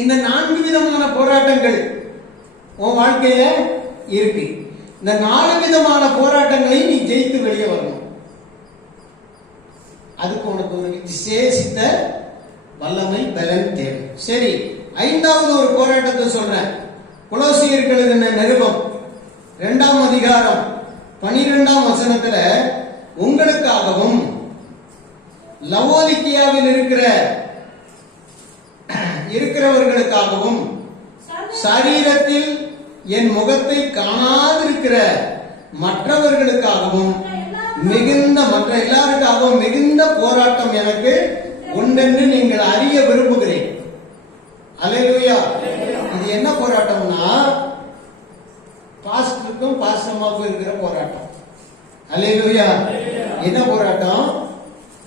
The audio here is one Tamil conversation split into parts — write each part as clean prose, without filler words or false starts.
இந்த 4 விதமான போராட்டங்கள் உன் வாழ்க்கையில இருக்கு. இந்த 4 விதமான போராட்டங்களையும் நீ ஜெயித்து வெளியே வரணும். அதுக்கு உனக்கு ஒரு விசேஷித்த வல்லமை பலன் தேவை. சரி, 5வது ஒரு போராட்டத்தை சொல்றேன். கொலோசியர்கள் எழுதின நிருபம் 2ஆம் அதிகாரம் 12ஆம் வசனத்துல, உங்களுக்காகவும் லவோதிக்கியாவில் இருக்கிறவர்களுக்காகவும் சரீரத்தில் என் முகத்தை காணாதிருக்கிற மற்றவர்களுக்காகவும் மற்ற எல்லாருக்காகவும் மிகுந்த போராட்டம் எனக்கு உண்டென்று நீங்கள் அறிய விரும்புகிறேன். அல்லேலூயா. இது என்ன போராட்டம்னா, பாஸ்டருக்கும் பாஸ்டம்மாவுக்கும் இருக்கிற போராட்டம். அல்லேலூயா. என்ன போராட்டம்?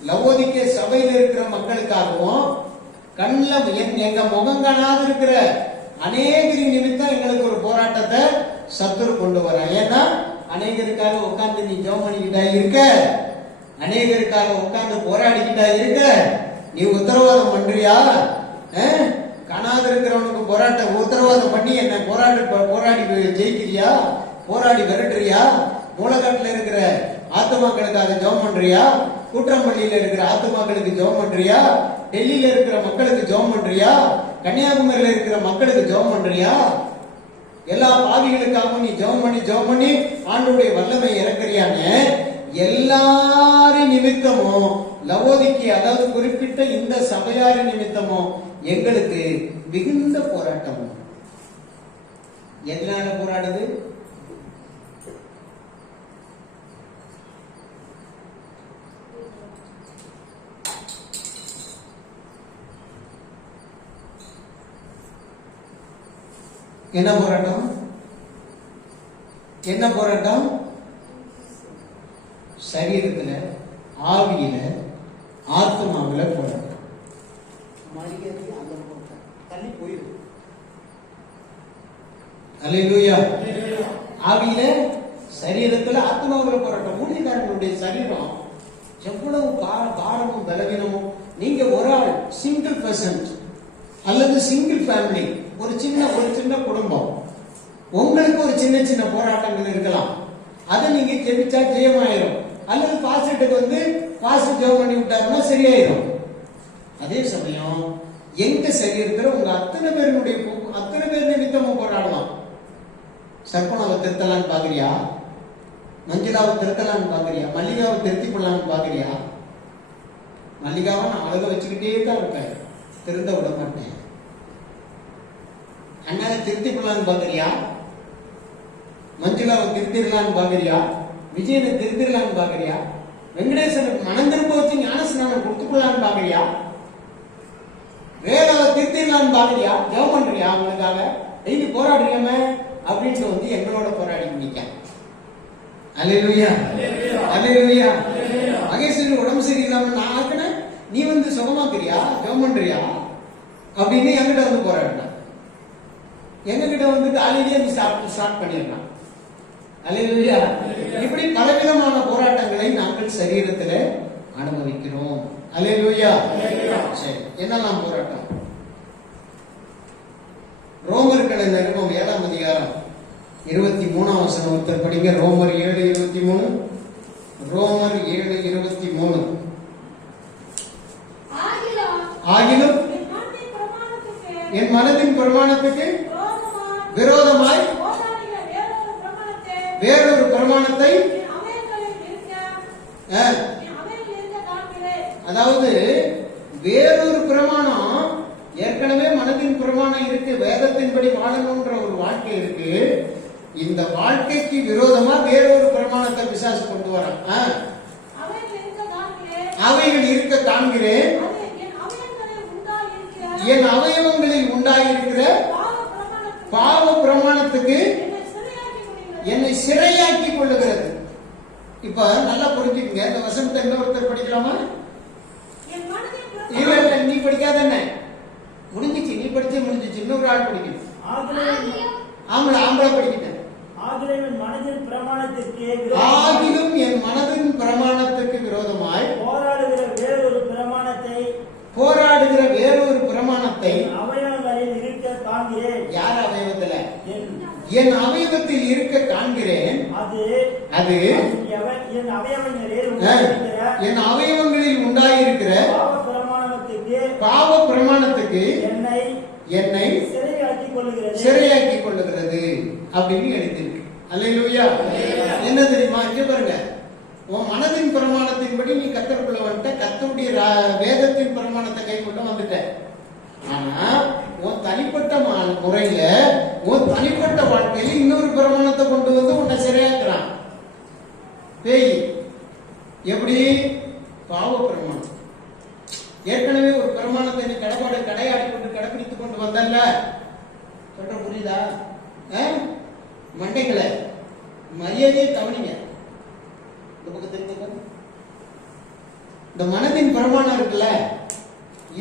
லவோதிக்கே சபையில் இருக்கிற மக்களுக்காகவும் கண்ணில் எங்க முகம் காணாது இருக்கிற அநேகரின் நிமித்தம் எங்களுக்கு ஒரு போராட்டத்தை சத்துரு கொண்டு வர. ஏன்னா அநேகருக்காக உட்கார்ந்து நீ ஜெபம் பண்ணிக்கிட்டா இருக்க, அநேகருக்காக உட்கார்ந்து போராடிக்கிட்டா இருக்க, நீ உத்தரவாதம் பண்றியா? காணாது இருக்கிறவனுக்கு போராட்டம் உத்தரவாதம் பண்ணி என்ன போராடி ஜெயிக்கிறியா? போராடி விரட்டுறியா? மூலக்காட்டுல இருக்கிற ஆத்துமாக்களுக்காக ஜெபம் பண்றியா? கூற்றம்பள்ளியில இருக்கிற ஆத்துமாக்களுக்கு ஜெபம் பண்றியா? டெல்லியில இருக்கிற மக்களுக்கு ஜெபம் பண்றியா? கன்னியாகுமரியில இருக்கிற மக்களுக்கு ஜெபம் பண்றியா? எல்லா பாவிகளுக்காகவும் நீ ஜெபம் பண்ணி ஆண்டவருடைய வல்லமை இறக்குறியான்னு எல்லாரின் நிமித்தமும் லவோதிக்கு, அதாவது குறிப்பிட்ட இந்த சபையாரின் நிமித்தமும் எங்களுக்கு மிகுந்த போராட்டமும். எதனால போராடுது? என்ன போராட்டம்? என்ன போராட்டம்? சரீரத்துல, ஆவியில, ஆத்மாவில போராட்டம். தள்ளி போயிடும். அல்லேலூயா. ஆவியில, சரீரத்துல, ஆத்மாவில போராட்டம். ஊழியக்காரர்களுடைய சரீரம் எவ்வளவு பாரமும் பலவீனமும். நீங்க ஒரு ஆள், சிங்கிள் பர்சன்ட் அல்லது சிங்கிள் ஃபேமிலி, ஒரு சின்ன குடும்பம், உங்களுக்கு ஒரு சின்ன போராட்டங்கள் இருக்கலாம். அதை நீங்க ஜெபிச்சா ஜெயமாயிரும். அல்லது பாஸ்டருக்கு வந்து பாஸ்டர் ஜெபம் பண்ணி விட்டாருன்னா சரியாயிரும். அதே சமயம் எங்க சரீரத்துல உங்க அத்தனை பேர் நிமித்தமும் போராடலாம். சர்ப்பனாவை திருத்தலான்னு பாக்குறியா? மஞ்சுளாவை திருத்தலான்னு பாக்குறியா? மல்லிகாவை திருத்தி கொள்ளலான்னு பாக்குறியா? மல்லிகாவை நான் அழக வச்சுக்கிட்டே தான் இருப்பேன், திருந்த விட மாட்டேன். அண்ணாவை திருத்தி கொள்ளலான்னு பாக்குறியா? மஞ்சுளாவை திருத்திடலான்னு பாக்குறியா? விஜயனை திருத்திடலான்னு பாக்குறியா? வெங்கடேசனுக்கு மனம் திரும்ப வச்சு ஞானஸ்நானம் கொடுத்துக்கொள்ளலான்னு பாக்குறியா? வேதாவை திருத்திடலான்னு பாக்குறியா? ஜெபம் பண்றியா? அவங்களுக்காக டெய்லி போராடுறியாமே அப்படின்னு வந்து எங்களோட போராடி நிக்க. அல்லேலூயா, அல்லேலூயா. மகேஸ்வரி உடம்பு சரியில்லாம நான் ஆக்கினேன், நீ வந்து சுகமாக்குறியா? ஜெபம் பண்றியா அப்படின்னு என்கிட்ட வந்து போராடின. எங்க கிட்ட வந்து காலையிலேயே நீ ஸ்டார்ட் பண்ணிடலாம். அல்லேலூயா. இப்படி பலவிதமான போராட்டங்களை நாங்கள் சரீரத்தில் அனுபவிக்கிறோம். அல்லேலூயா. சரி, என்னெல்லாம் போராட்டம்? ரோமர்கள் நிருபம் 7ஆம் அதிகாரம் 23ஆம் வசனம் ஒருத்தர் படிங்க. ரோமர் 7:23. ரோமர் 7:23. ஆகிலும் என் மனதின் பிரமாணத்துக்கு விரோதமாய் வேறொரு பிரமாணத்தை, அதாவது வேறொரு பிரமாணம், ஏற்கனவே மனதின் பிரமாணம் இருக்கு, வேதத்தின்படி வாழணும்ன்ற ஒரு வாழ்க்கை இருக்கு. இந்த வாழ்க்கைக்கு விரோதமா வேறொரு பிரமாணத்தை பிசாசு கொண்டு வரான். அவைகள் இருக்க காண்கிறேன், என் அவயவங்களில் உண்டாயிருக்கிற பாவ பிரமாணத்துக்கு என்னை சிறையாக்கி கொள்ளுகிறது. இப்ப நல்லா புரிஞ்சுக்கங்க. இந்த வசனத்தை இன்னொருத்தர் படிக்கலாமா? இல்ல நீ படிக்காத, என்ன முடிஞ்சிச்சு, நீ படிச்சு முடிஞ்சிச்சு, இன்னொரு ஆள் படிக்கணும். ஆம்பளை படிக்கிட்டேன். ஆகிலும் என் மனதின் பிரமாணத்துக்கு விரோதமாய் போராடுகிற வேறொரு பிரமாணத்தை அவயவங்களில் என் அவயவத்தில் இருக்க காண்கிறேன். அது என் அவயவங்களில் உண்டாயிருக்கிற பாவ பிரமாணத்துக்கு என்னை சிறையாக்கி கொள்ளுகிறது அப்படின்னு எழுதியிருக்கு. அல்லேலூயா. என்ன தெரியுமா, இங்க பாருங்க, உன் மனதின் பிரமாணத்தின்படி நீ கர்த்தருக்குள்ள வந்துட்ட, கர்த்தருடைய வேதத்தின் பிரமாணத்தை கைக்குள்ள வந்துட்ட. ஆனா உன் தனிப்பட்ட முறையில உன் தனிப்பட்ட வாழ்க்கையில இன்னொரு பிரமாணத்தை கொண்டு வந்து உன்னை சிறையாக்குறான் பேய். எப்படி? பாவ பிரமாணம். ஏற்கனவே ஒரு பிரமாணத்தை நீ கடையாடி கொண்டு கடைபிடித்துக் கொண்டு வந்தல்ல, சொல்ற புரியுதா? மண்டைகளை மரியாதையை கவனிங்க. இந்த பக்கத்தில் இந்த மனதின் பிரமாணம் இருக்குல்ல,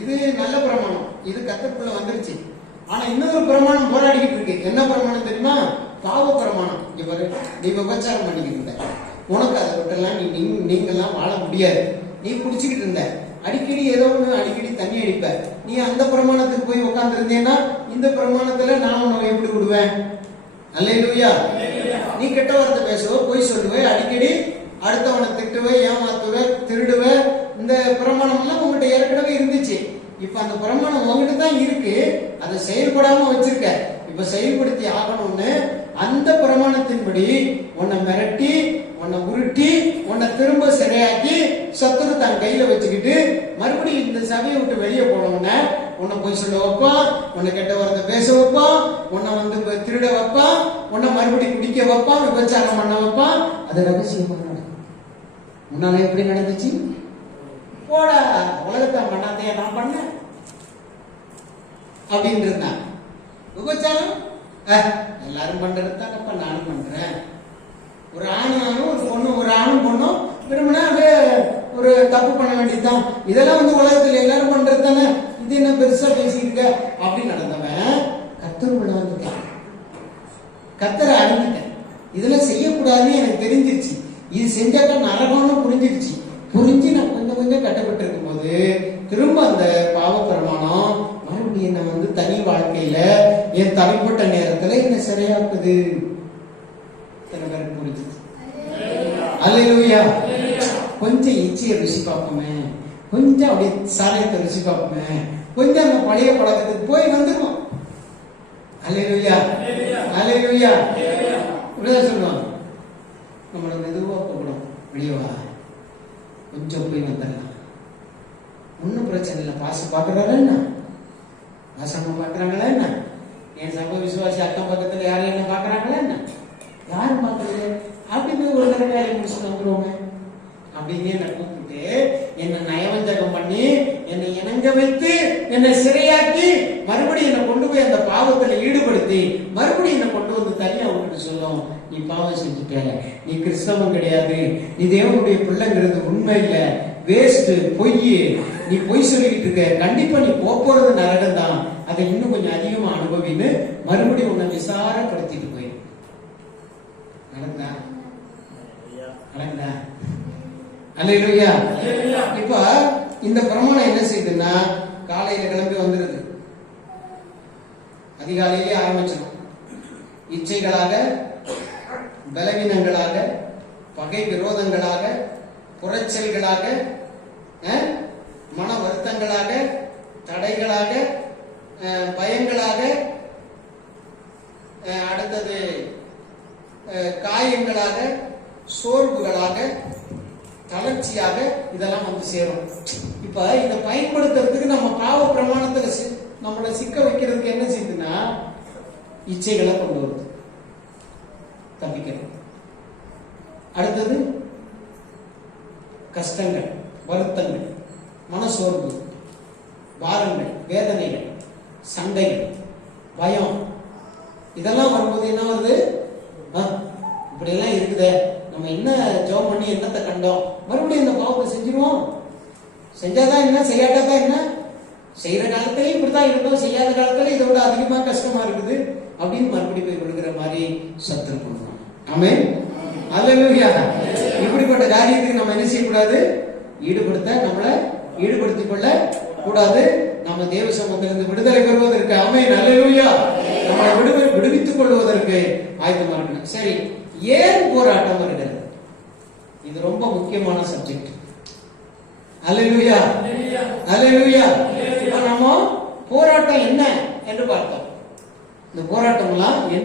இது நல்ல பிரமாணம், இது கர்த்தருக்குள்ள வந்துருச்சு. ஆனா இன்னொரு பிரமாணம் போராடிக்கிட்டு இருக்கு. என்ன பிரமாணம் தெரியுமா? பாவ பிரமாணம். இங்க பாரு, நீ விபச்சாரம் பண்ணிக்கிட்டு இருந்த, உனக்கு அதை விட்டெல்லாம் நீங்கெல்லாம் வாழ முடியாது. நீ குடிச்சுக்கிட்டு இருந்த, அடிக்கடி ஏதோ ஒண்ணு அடிக்கடி தண்ணி அடிப்ப. நீ அந்த பிரமாணத்துக்கு போய் உட்கார்ந்து இருந்தேன்னா இந்த பிரமாணத்துல நான் உன்னை எப்படி விடுவேன்? அல்லேலூயா. நீ கெட்ட வார்த்தை பேசுவ, பொய் சொல்லுவ, அடிக்கடி அடுத்தவனை திட்டுவ, ஏமாத்துவ, திருடுவ. இந்த பிரமாணம் எல்லாம் உங்ககிட்ட ஏற்கனவே இருந்துச்சு. இப்ப அந்த பிரமாணம் உங்ககிட்ட தான் இருக்கு, அதை செயல்படாம வச்சிருக்க. இப்ப செயல்படுத்தி ஆகணும்னு அந்த பிரமாணத்தின்படி உன்னை மிரட்டி, உன்னை உருட்டி, உன்னை திரும்ப சிறையாக்கி சத்துரு தன் கையில வச்சுக்கிட்டு மறுபடியும் இந்த சபையை விட்டு வெளியே போனவன உன்னை போய் சொல்ல வைப்பான், உன்னை கெட்ட வார்த்தை பேச வைப்பான், உன்னை வந்து திருட வைப்பான், உன்னை மறுபடியும் குடிக்க வைப்பான், விபச்சாரம் பண்ண வைப்பான். அது ரகசியமா நடக்கும். உன்னால எப்படி நடந்துச்சு? போடா, உலகத்தை பண்ணாதையா நான் பண்ண அப்படின்னு இருந்தான். விபச்சாரம் எல்லாரும் பண்றதுதானப்ப நானும் பண்றேன். ஒரு ஆணும் ஒரு பொண்ணு, ஒரு ஆணும் பொண்ணும் விரும்பினா ஒரு தப்பு பண்ண வேண்டியதுதான். இதெல்லாம் வந்து உலகத்துல எல்லாரும் பண்றது தானே, இது என்ன பெருசா பேசியிருக்க அப்படின்னு நடந்தவன் கர்த்தருக்குள்ள வந்துட்டேன், கர்த்தரை அறிஞ்சிட்டேன். இதெல்லாம் செய்யக்கூடாதுன்னு எனக்கு தெரிஞ்சிருச்சு. இது செஞ்சாக்கா நரகம்னு புரிஞ்சிருச்சு. புரிஞ்சு நான் கொஞ்சம் கொஞ்சம் கட்டப்பட்டு இருக்கும் போது திரும்ப அந்த பாவ பிரமாணம் மறுபடியும் என்ன வந்து தனி வாழ்க்கையில என் தனிப்பட்ட நேரத்துல என்ன சிறையாக்குது. புரிஞ்சுது. அல்லேலூயா. கொஞ்சம் இச்சையை ருசி பார்ப்போமே, கொஞ்சம் அப்படியே சாலையத்தை ருசி பார்ப்போமே, கொஞ்சம் அந்த பழைய பழக்கத்துக்கு போய் வந்துடும். அல்லேலூயா. அல்லேலூயா. இப்படிதான் சொல்லுவாங்க, நம்மள மெதுவா போகணும், வெளியவா கொஞ்சம் போய் வந்துடலாம், ஒன்னும் பிரச்சனை இல்லை. பாச பாக்குறாரா என்ன, பாசமா பாக்குறாங்களா என்ன, என் சபை விசுவாசி அக்கம் பக்கத்துல யாரும் என்ன பாக்குறாங்களா என்ன, யாரும் பாக்குறது. அப்படி போய் ஒரு தடவை வேலையை முடிச்சுட்டு வந்துருவோங்க அப்படின்னு என்னை கூப்பிட்டு என்னை நயவஞ்சகம் பண்ணி என்னை இணங்க வைத்து என்னை சிறையாக்கி மறுபடியும் என்னை கொண்டு போய் அந்த பாவத்துல ஈடுபடுத்தி மறுபடியும் என்னை கொண்டு வந்து தனியா விட்டுட்டு சொல்லும், நீ பாவம் செஞ்சுட்ட, நீ கிறிஸ்தவம் கிடையாது, நீ தேவனுடைய பிள்ளைங்கிறது உண்மை இல்ல, வேஸ்ட், பொய், நீ பொய் சொல்லிக்கிட்டு இருக்க, கண்டிப்பா நீ போறது நரகம் தான், அதை இன்னும் கொஞ்சம் அதிகமா அனுபவின்னு மறுபடியும் உன்னை விசாரப்படுத்திட்டு போய் நடந்தா நடந்தா. அல்லேலூயா. இப்ப இந்த பிரமாணம் என்ன செய்யுதுன்னா, காலையில கிளம்பி வந்துருது, அதிகாலையிலே ஆரம்பிச்சிடும். இச்சைகளாக, பலவீனங்களாக, பகை விரோதங்களாக, குறைச்சல்களாக, மன வருத்தங்களாக, தடைகளாக, பயங்களாக, அடுத்தது காயங்களாக, சோர்வுகளாக, தளர்ச்சியாக இதெல்லாம் வந்து சேரும். இப்ப இதை பயன்படுத்துறதுக்கு நம்ம பாவ பிரமாணத்துல நம்மளை சிக்க வைக்கிறதுக்கு என்ன செய்யுதுன்னா, இச்சைகளை கொண்டு வருது, தப்பிக்கிறது. அடுத்தது கஷ்டங்கள், வருத்தங்கள், மனசோர்வு, பாரங்கள், வேதனைகள், சண்டைகள், பயம், இதெல்லாம் வரும்போது என்ன வருது, இப்படி எல்லாம் இருக்குதே, நம்ம என்ன ஜெபம் பண்ணி என்னத்தை கண்டோம், மறுபடியும் இந்த பாவத்தை செஞ்சிருவோம். செஞ்சாதான் என்ன, செய்யாட்டாதான் என்ன, செய்யற காலத்திலேயே இப்படிதான் இருந்தோம், செய்யாத காலத்துல இதை விட அதிகமா கஷ்டமா இருக்குது அப்படின்னு மறுபடியும் போய் கொடுக்கிற மாதிரி சத்துரு பண்ணுவோம். ஆமென். அல்லேலூயா. இப்படிப்பட்ட காரியத்துக்கு நம்ம என்ன செய்யக்கூடாது, நம்மளை ஈடுபடுத்திக் கொள்ள கூடாது. நம்ம தேவ சமூகத்திலிருந்து விடுதலை பெறுவதற்கு. ஆமென். அல்லேலூயா. நம்மளை விடுவித்துக் கொள்வதற்கு ஆயத்தமா இருக்கணும். சரி, ஏன் போராட்டம் வருகிறது? இது ரொம்ப முக்கியமான சப்ஜெக்ட். அல்லேலூயா, அல்லேலூயா. இப்ப நம்ம போராட்டம் என்ன என்று பார்த்தோம். இந்த போராட்டம் எல்லாம் என்ன?